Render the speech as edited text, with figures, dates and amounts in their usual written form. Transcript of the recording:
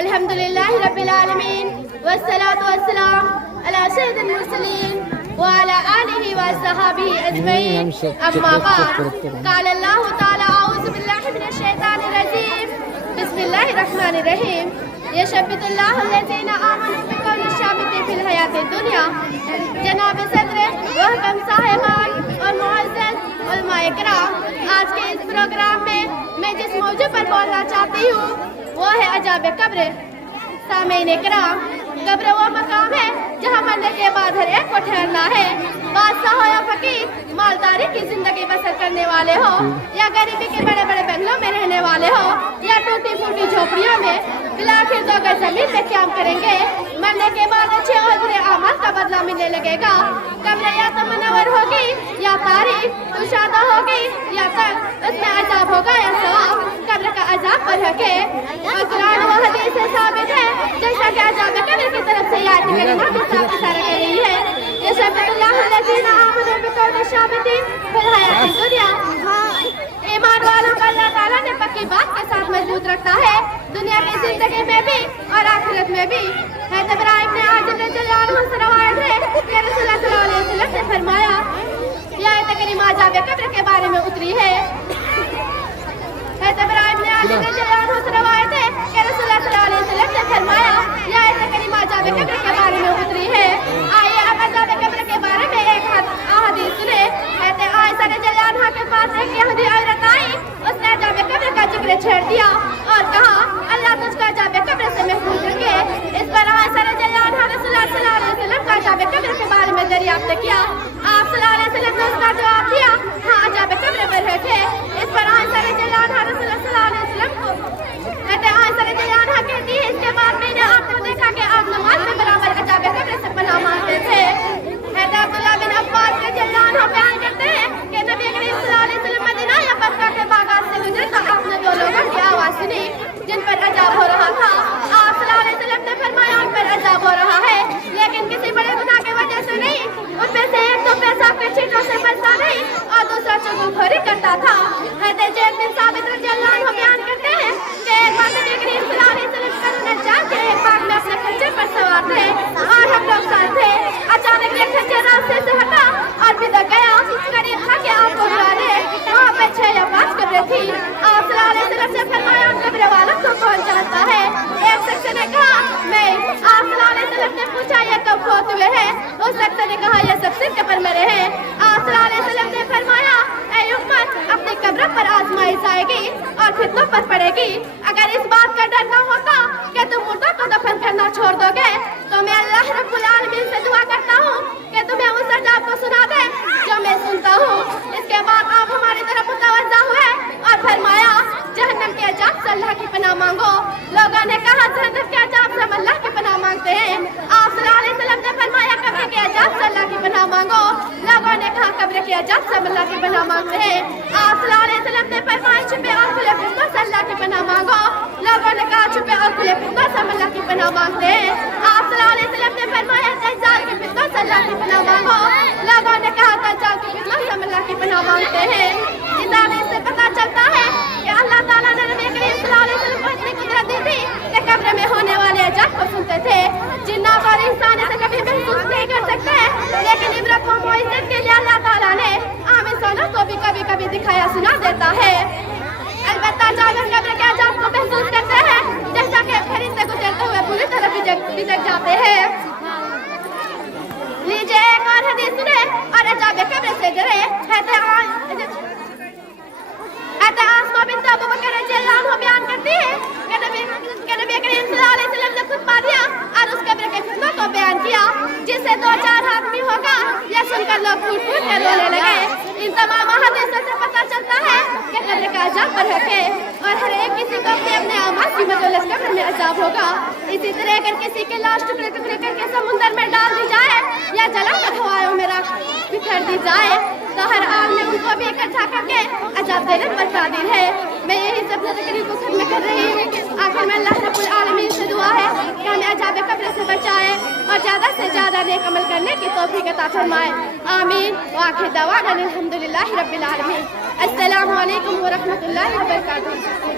अल्हम्दुलिल्लाहि रब्बिल आलमीन वस्सलातु वस्सलाम अला सय्यिदिल मुरसलीन व अला आलिहि व अस्हाबिहि अजमईन अम्मा बाद क़ाल अल्लाहु तआला अऊज़ु बिल्लाहि मिनश शैतानिर रजीम बिस्मिल्लाहिर रहमानिर रहीम यशब्बितुल्लाहु लज़ीना आमनु बिक़ौलि शाबिति फिल हयातिद दुनिया। जनाब सदर वहकम साहिबान और मुअज़्ज़ज़ उलमाए किराम, आज के इस प्रोग्राम में मैं जिस मौजू पर बोलना चाहती हूँ वो है अजाब कब्र। सामीन किराम, कब्र वो मकाम है जहाँ मरने के बाद हर एक को ठहरना है। बादशाह हो या फकीर, मालदारी की जिंदगी बसर करने वाले हो या गरीबी के बड़े बड़े बंगलों में रहने वाले हो या टूटी फूटी झोपड़ियों में, बिला फिर दो गज जमीन पे क्या करेंगे। मरने के बाद अच्छे और बुरे अमाल का बदला मिलने लगेगा। कब्र या तो मुनव्वर होगी या तारीख, कुशादा होगी या तक, उसमें अजाब होगा या सवाब। कब्र का अजाब पर रखे और कुरान व हदीस से साबित है, जैसा कि अजाब कब्र की तरफ से याद करीमा के साथ इशारा कर रही है। ये शब्दुल्लाह लज़ीना आमनु बिक़ौलि शाबिति फिल हयातिद दुनिया। ईमान वालों को अल्लाह ताला ने पक्की बात के साथ मजबूत रखता है, दुनिया की जिंदगी में भी और आखिरत में भी। हज़रत इब्राहिम ने आज़म रज़ियल्लाहु अन्हु से रवायत है कि रसूलुल्लाह सल्लल्लाहु अलैहि वसल्लम ने फरमाया, यह आयत करीमा अजाब कब्र के बारे में उतरी है। हज़रत इब्राहिम ने आज़म रज़ियल्लाहु अन्हु से रवायत है कि रसूलुल्लाह सल्लल्लाहु अलैहि वसल्लम ने फरमाया, यह आयत करीमा अजाब कब्र के बारे में उतरी है। आइए अब अजाब कब्र के बारे में एक हदीस सुने। कहते आयशा रज़ियल्लाहु अन्हा के पास एक यहूदी औरत आई, उसने अजाब कब्र का जिक्र छेड़ दिया और कहा, अल्लाह तुझको अजाब कब्र से महफूज रखे। इस पर आयशा रज़ियल्लाहु अन्हा रसूलुल्लाह सल्लल्लाहु अलैहि वसल्लम का अजाब कब्र के बारे में दरियाफ्त किया। आप सल्लल्लाहु अलैहि वसल्लम ने उसका जवाब दिया, हाँ अजाब कब्र पर रखे। इस पर आयशा रज़ियल्लाहु अन्हा रसूलुल्लाह सल्लल्लाहु अलैहि वसल्लम को आयशा रज़ियल्लाहु अन्हा कहती है, इसके बाद मैंने आपको देखा कि आप नमाज में बराबर अजाब कब्र से पनाह मांगते थे। अब्दुल्लाह बिन अब्बास रज़ियल्लाहु अन्हु बयान करते हैं कि नबी करीम सल्लल्लाहु अलैहि वसल्लम मदीना या मक्का के बागात से गुजरे तो आपने दो लोगों की आवाज सुनी जिन पर अजाब हो रहा था। आप सल्लल्लाहु अलैहि वसल्लम ने फरमाया, उन पर अजाब हो रहा है लेकिन किसी बड़े गुनाह की वजह से नहीं। उनमें से एक तो पेशाब के छींटों से बचता नहीं और दूसरा चुगलखोरी करता था। हज़रत ज़ैद बिन साबित रज़ियल्लाहु अन्हु बयान करते हैं कि एक बार नबी करीम सल्लल्लाहु अलैहि वसल्लम का नजात के एक बाग में अपने खच्चर पर सवार थे और हम लोग साथ थे। अचानक ये खच्चर रास्ते से हटा और बिदक गया। करीब था कि आपको बुला ले, वहाँ पे 6 या 5 कब्रें थी। आप सल्लल्लाहु अलैहि वसल्लम ने फरमाया, उन कब्र वालों को कौन जानता है? एक शख्स ने कहा, मैं। आप सल्लल्लाहु अलैहि वसल्लम ने पूछा, ये कब फौत हुए हैं? उस शख्स ने कहा, ये सब सिर्फ पर मरे हैं। आप सल्लल्लाहु अलैहि वसल्लम ने फरमाया, ऐ उम्मत, अपनी कब्र पर आजमाइश आएगी और फितनों पर पड़ेगी। अगर इस बात का डर न होता कि तुम मुर्दों को दफन करना छोड़ दोगे तो मैं अल्लाह रब्बुल आलमीन से दुआ करता हूँ कि तुम्हें उस अजाब को सुना दे जो मैं सुनता हूँ। इसके बाद आप हमारी तरफ मुतवज्जा हुए और फरमाया, जहन्नम के अजाब से अल्लाह की पनाह मांगो। लोगों ने कहा, जहन्नम के अजाब से हम अल्लाह की पनाह मांगते हैं। आप सल्लल्लाहु अलैहि वसल्लम ने फरमाया, कब्र के अजाब से अल्लाह की पनाह मांगो। लोगों ने कहा, कब्र के अजाब से हम अल्लाह की पनाह मांगते हैं। आप सल्लल्लाहु अलैहि वसल्लम ने फरमाया, छुपे और खुले फरिश्तों से अल्लाह की पनाह मांगो। लोगों ने कहा, छुपे और खुले फरिश्तों से हम अल्लाह की पनाह मांगते हैं। आप सल्लल्लाहु अलैहि वसल्लम ने फरमाया, दज्जाल के फितनों से अल्लाह की पनाह मांगो। लोगों ने कहा, दज्जाल के फितनों से हम अल्लाह की पनाह मांगते हैं। इस हदीस से पता चलता है कि अल्लाह ताला ने नबी करीम सल्लल्लाहु अलैहि वसल्लम को इतनी कुदरत दी थी कि कब्र में होने वाले अजाब को सुनते थे। जिन्नात और इंसान इसे कभी महसूस नहीं कर सकते, लेकिन इबरत व मौइज़त के लिए अल्लाह ताला ने आम इंसानों को भी कभी कभी दिखाया सुना देता है। अलबत्ता जालिम कब्र के अजाब को महसूस करते हैं, जैसा कि फरिश्ते गुजरते हुए पूरी तरह बिजक जाते हैं। लीजिए एक और हदीस सुने और अजाब कब्र से डरे। आसमा बिन्त अबू बकर रज़ियल्लाहु अन्हु बयान करती है कि नबी करीम सल्लल्लाहु अलैहि वसल्लम ने खुतबा दिया और उस कब्र के फितनों को बयान किया, जिससे 2-4 आदमी होगा। यह सुनकर लोग फूट-फूट कर रोने लगे। इन तमाम हदीसों से पता चलता है कि कब्र का अजाब पर रखे और हर एक किसी को अपने अमाल की बदौलत कब्र में अजाब होगा। इसी तरह अगर किसी की लाश टुकड़े टुकड़े करके समुद्र में डाल दी जाए या जलाकर हवाओं में बिखेर दी जाए तो हर आग में उनको भी इकट्ठा करके अजाब देने पर कादिर है। मैं यही सब तकरीर को खत्म कर रही हूँ। आखिर में अल्लाह रब्बुल आलमीन से दुआ है कि हमें अजाब कब्र से बचाए और ज़्यादा से ज़्यादा नेक अमल करने की तौफीक अता फरमाए। आमीन व आखिर दवाना अल्हम्दुलिल्लाहि रब्बिल आलमीन। अस्सलामु अलैकुम व रहमतुल्लाहि व बरकातुहू।